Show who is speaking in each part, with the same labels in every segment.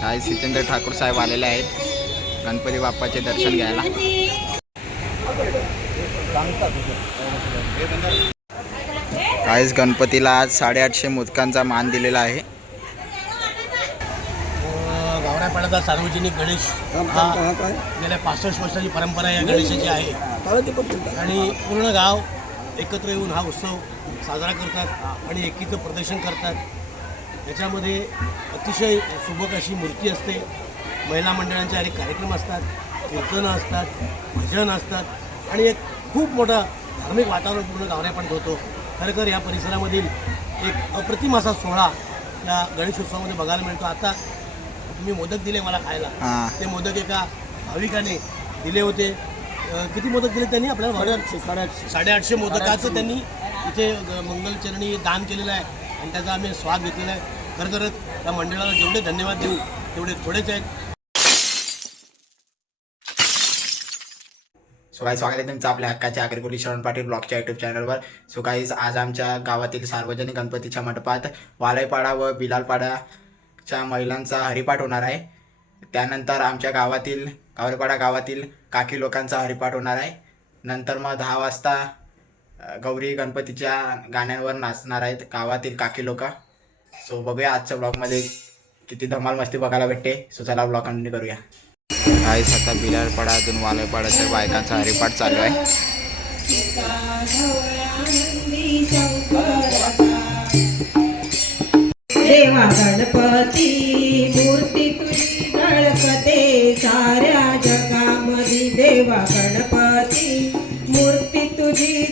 Speaker 1: काही सितेंद्र ठाकूर साहेब आलेले आहेत गणपती बाप्पाचे दर्शन घ्यायला. काहीच गणपतीला आज साडेआठशे मोदकांचा मान दिलेला आहे.
Speaker 2: गावरापाड्याचा सार्वजनिक गणेश हा गेल्या पासष्ट वर्षाची परंपरा या गणेशाची आहे. आणि पूर्ण गाव एकत्र येऊन हा उत्सव साजरा करतात आणि एकीचं प्रदर्शन करतात. याच्यामध्ये अतिशय सुबक अशी मूर्ती असते. महिला मंडळांचे अनेक कार्यक्रम असतात कीर्तनं असतात भजन असतात आणि एक खूप मोठं धार्मिक वातावरण पूर्ण गावऱ्यापाड्यात होतो खरंखर या परिसरामधील एक अप्रतिम असा सोहळा या गणेशोत्सवामध्ये बघायला मिळतो. आता तुम्ही मोदक दिले मला खायला. ते मोदक एका भाविकाने दिले होते. किती मोदक दिले त्यांनी आपल्याला साडेआठशे मोदकाचं त्यांनी इथे मंगलचरणी दान केलेलं आहे. आणि त्याचा आम्ही स्वाद घेतलेला आहे. खरखरच त्या मंडळाला जेवढे धन्यवाद देऊ तेवढे थोडेच आहेत.
Speaker 1: सो काही स्वागत आहे तुमचं आपल्या हक्काच्या अग्रकुली शरण पाटील ब्लॉगच्या युट्यूब चॅनलवर सो काहीच आज आमच्या गावातील सार्वजनिक गणपतीच्या मंडपात वालयपाडा व बिलालपाडाच्या महिलांचा हरिपाठ होणार आहे. त्यानंतर आमच्या गावातील गावरेपाडा गावातील काकी लोकांचा हरिपाठ होणार आहे. नंतर मग दहा वाजता गौरी गणपतीच्या गाण्यांवर नाचणार आहेत गावातील काकी लोक. सो बघूया आजच्या ब्लॉगमध्ये किती धमाल मस्ती बघायला भेटते. सो चला ब्लॉग कंटिन्यू करूया. काही आता बिलारपाडा अजून वालयपाडाच्या बायकांचा हरिपाठ चालू आहे.
Speaker 3: देवा गणपती मूर्ती तुझी झळकते. साऱ्या जगामध्ये देवा गणपती मूर्ती तुझी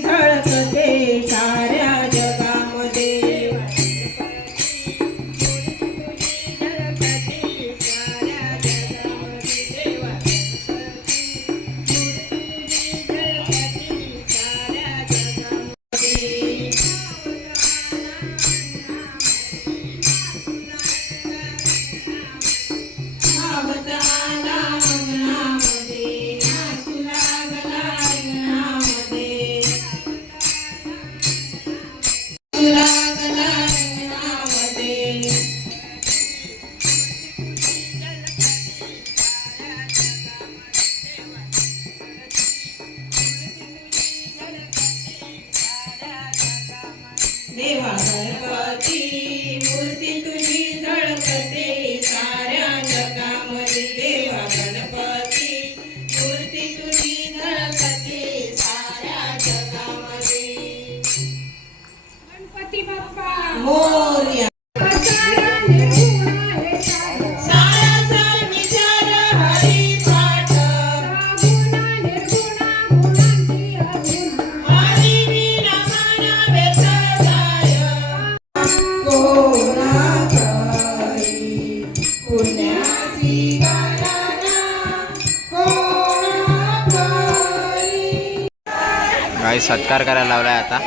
Speaker 1: सत्कार करायला लावला आहे आता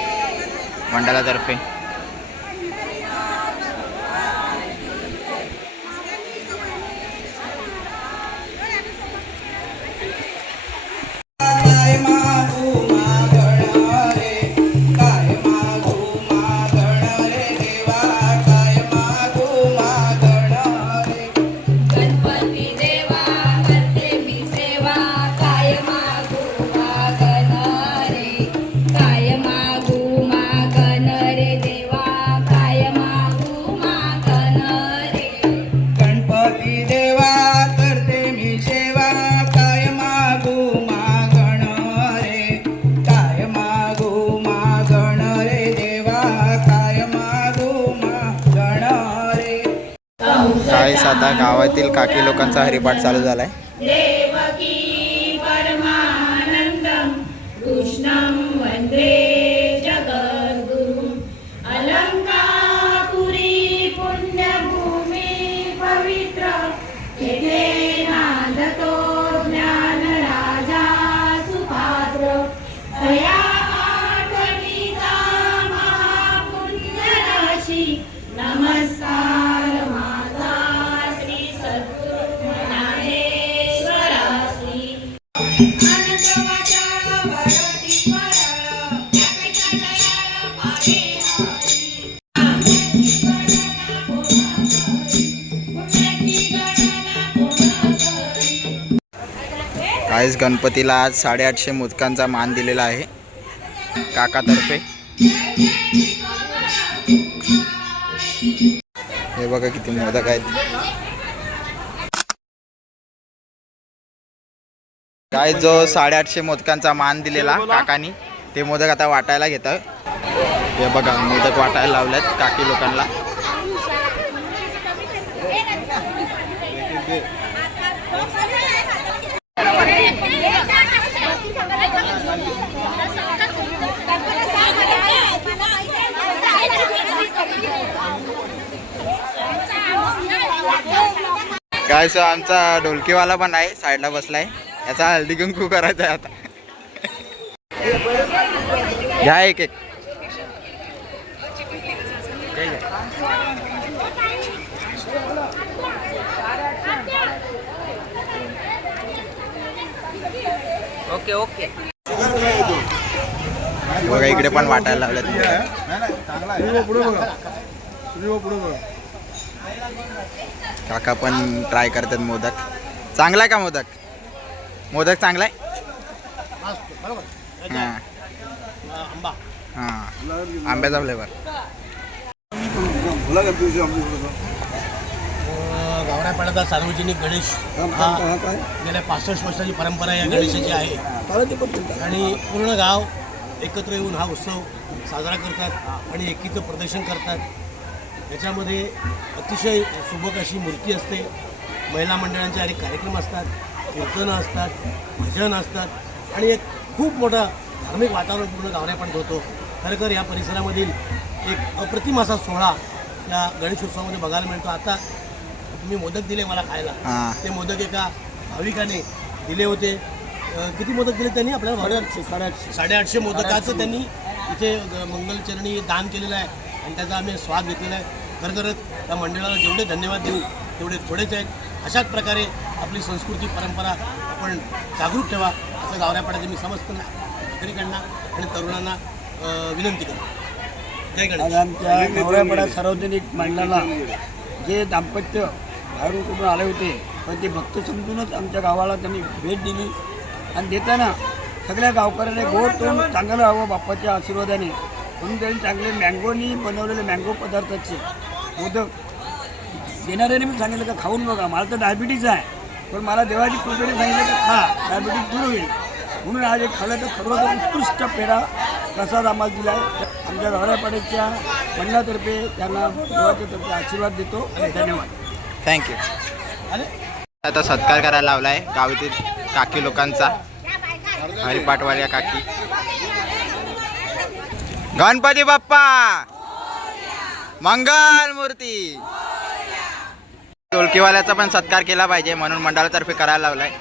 Speaker 1: मंडळातर्फे. गावातील काकी लोकांचा हरिपाठ चालू
Speaker 4: झाला आहे
Speaker 1: काहीच गणपतीला आज साडेआठशे मोदकांचा मान दिलेला आहे. काकातर्फे. हे बघा किती मोदक आहेत. काय जो साडेआठशे मोदकांचा मान दिलेला काकानी ते मोदक आता वाटायला घेतात. हे बघा मोदक वाटायला लावलेत काकी लोकांना. काय सो आमचा ढोलकीवाला पण आहे साईडला बसलाय. याचा हल्दी कुंकू करायचा आहे आता. घ्या एक एक.
Speaker 5: Okay okay.
Speaker 1: बघा इकडे पण वाटायला लावलेत काका पण ट्राय करतात मोदक. चांगला आहे का मोदक? मोदक चांगला आहे हां.
Speaker 2: आंबा
Speaker 1: हां. आंब्याचा फ्लेवर
Speaker 2: गावरापाड्याचा सार्वजनिक गणेश हा गेल्या पासष्ट वर्षाची परंपरा या गणेशाची आहे. आणि पूर्ण गाव एकत्र येऊन हा उत्सव साजरा करतात आणि एकीचं प्रदर्शन करतात. याच्यामध्ये अतिशय सुबक अशी मूर्ती असते. महिला मंडळांचे अनेक कार्यक्रम असतात कीर्तनं असतात भजन असतात आणि एक खूप मोठा धार्मिक वातावरण पूर्ण गावऱ्यापाड्यात होतो खरं या परिसरामधील एक अप्रतिम असा सोहळा या गणेश उत्सवामध्ये बघायला मिळतो. आता तुम्ही मोदक दिले मला खायला. ते मोदक एका भाविकाने दिले होते. किती मोदक दिले त्यांनी आपल्याला? साडेआठशे साडेआठशे. साडेआठशे मोदकाचं त्यांनी इथे मंगलचरणी दान केलेलं आहे. आणि त्याचा आम्ही स्वाद घेतलेला आहे. खरंखरच त्या मंडळाला जेवढे धन्यवाद देऊ तेवढे थोडेच आहेत. अशाच प्रकारे आपली संस्कृती परंपरा आपण जागरूक ठेवा असं गावऱ्यापाड्याचे मी समस्त नागरिकांना आणि तरुणांना विनंती करतो. जय
Speaker 6: आज
Speaker 2: गणेश
Speaker 6: आमच्या गावऱ्यापाडा सार्वजनिक मंडळाला जे दाम्पत्य बाहेरून कुठून आले होते पण ते भक्त समजूनच आमच्या गावाला त्यांनी भेट दिली. आणि देताना सगळ्या गावकऱ्याने गोड तोंड चांगलं हवं बाप्पाच्या आशीर्वादाने. म्हणून त्यांनी चांगले मँगोनी बनवलेले मँगो पदार्थाचे मोदक. देणाऱ्याने मी सांगितलं का खाऊन बघा. मला तर डायबिटीज आहे. पण मला देवाची कृपेने सांगितलं का खा. डायबिटीज दूर होईल. म्हणून आज एक खाल्लं तर खरोखर उत्कृष्ट पेढा प्रसाद आम्हाला दिला आहे आमच्या गौऱ्यापाड्याच्या मंडळातर्फे त्यांना देवाच्या तर्फे आशीर्वाद देतो आणि धन्यवाद.
Speaker 1: थँक्यू आता सत्कार करायला लावलाय. गावातील काकी लोकांचा. हरिपाटवाल्या काकी. गणपती बाप्पा. मंगल मूर्ती. ढोलकीवाल्याचा पण सत्कार केला पाहिजे म्हणून मंडळातर्फे करायला लावलाय.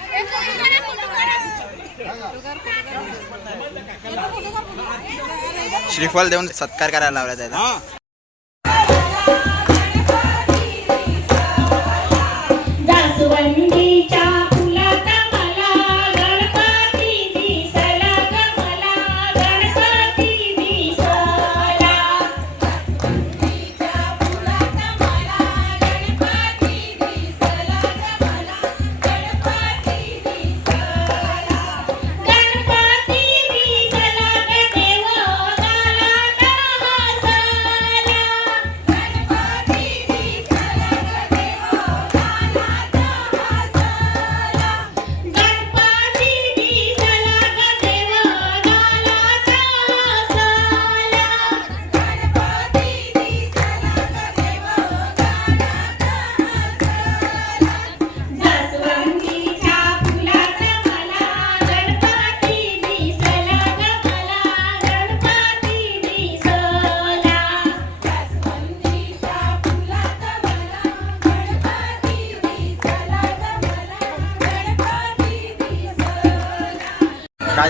Speaker 1: श्रीफल देऊन सत्कार करायला लावलाय त्याचा
Speaker 4: फुलात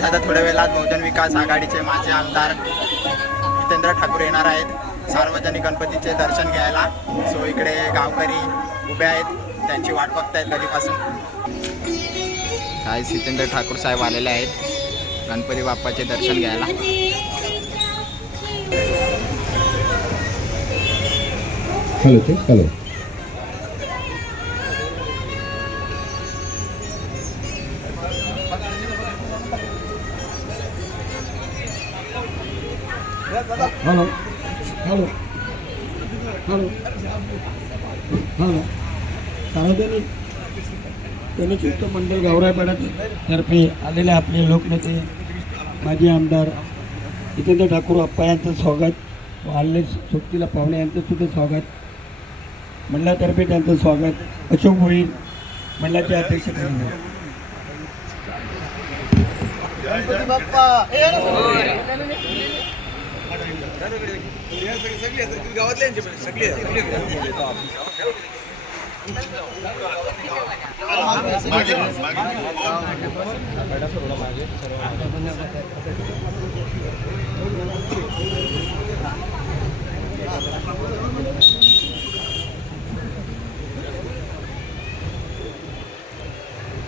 Speaker 1: आज आता थोड्या वेळात बहुजन विकास आघाडीचे माझे आमदार जितेंद्र ठाकूर येणार आहेत. सार्वजनिक गणपतीचे दर्शन घ्यायला. सो इकडे गावकरी उभे आहेत. त्यांची वाट बघतायत कधीपासून. आज जितेंद्र ठाकूर साहेब आलेले आहेत. गणपती बाप्पाचे दर्शन घ्यायला.
Speaker 7: Hello hello
Speaker 6: hello hello hello hello सार्वजनिक गणेशोत्सव मंडळ गावरायपाड्यात तर्फे आलेले आपले लोकनेते माजी आमदार जितेंद्र ठाकूर अप्पा यांचं स्वागत व आलेले सोबतीला पाहुणे यांचं सुद्धा स्वागत. मंडळातर्फे त्यांचं स्वागत. अशोक होईल मंडळाचे अध्यक्ष सगळे गावातल्यांचे सगळे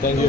Speaker 6: थँक्यू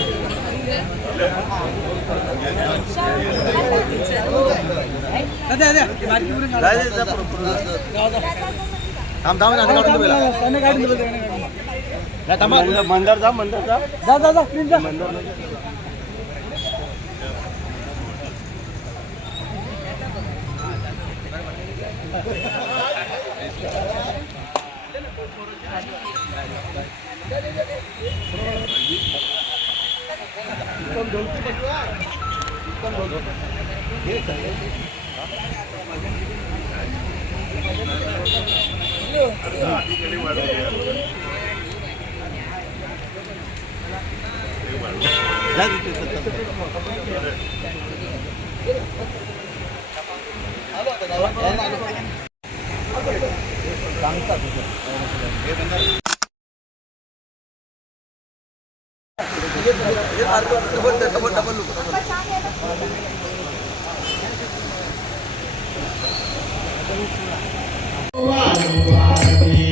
Speaker 6: मंदार जा मंदार जा जा जा जा Enak, enak. Apa itu? Benar. Please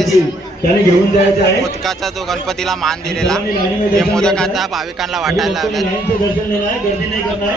Speaker 6: जा त्याने घेऊन जायचं आहे.
Speaker 1: मोदकाचा जो गणपतीला मान दिलेला ते मोदक आता भाविकांना वाटायला लागले
Speaker 6: दर्शन देणार आहे, गर्दी नाही करणार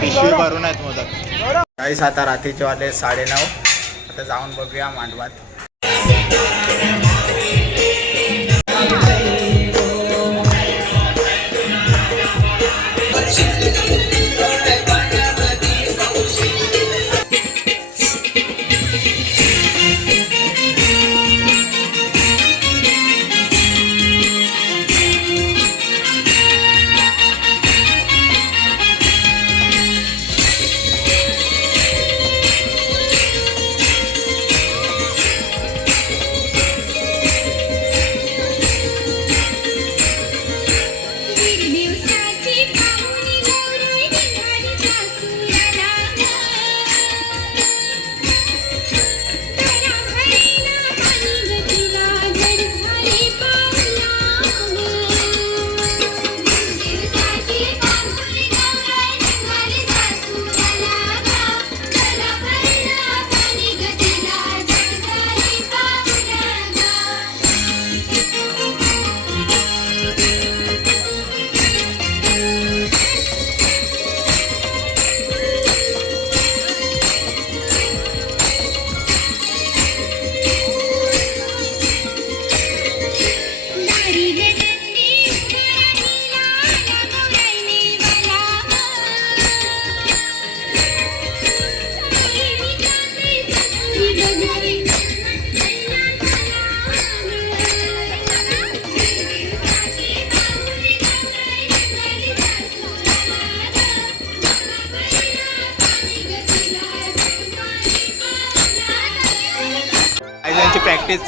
Speaker 1: पिशवी भरून आहेत मोदक. काही आता रात्रीचे वाजले साडेनऊ. आता जाऊन बघूया मांडवात.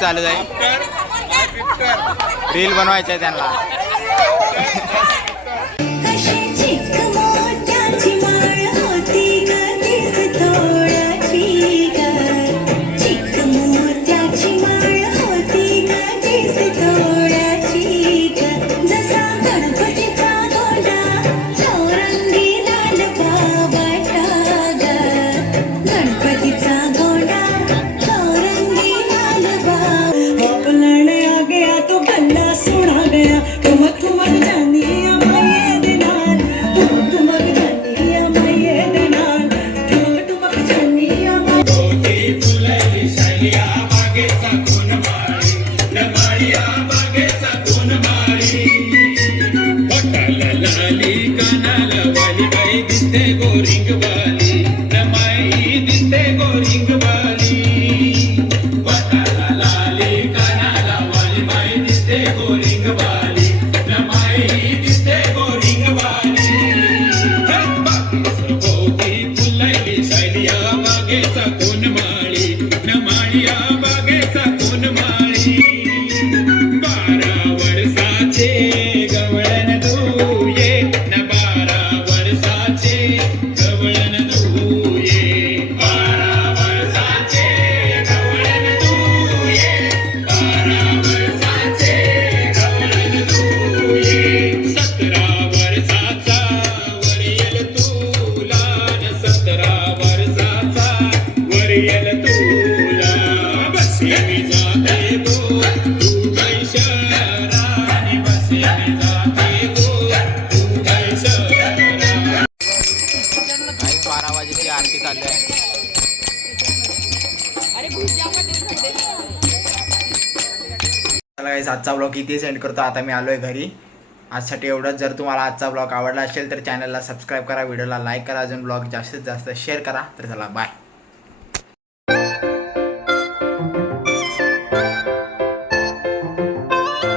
Speaker 8: चालू आहे. रील बनवायचे आहे त्यांना. आजचा ब्लॉग इथे सेंड करतो. आता मी आलोय घरी. आजसाठी एवढंच. जर तुम्हाला आजचा ब्लॉग आवडला असेल तर चॅनलला सबस्क्राईब करा व्हिडिओला लाईक करा अजून ब्लॉग जास्तीत जास्त शेअर करा. तर चला बाय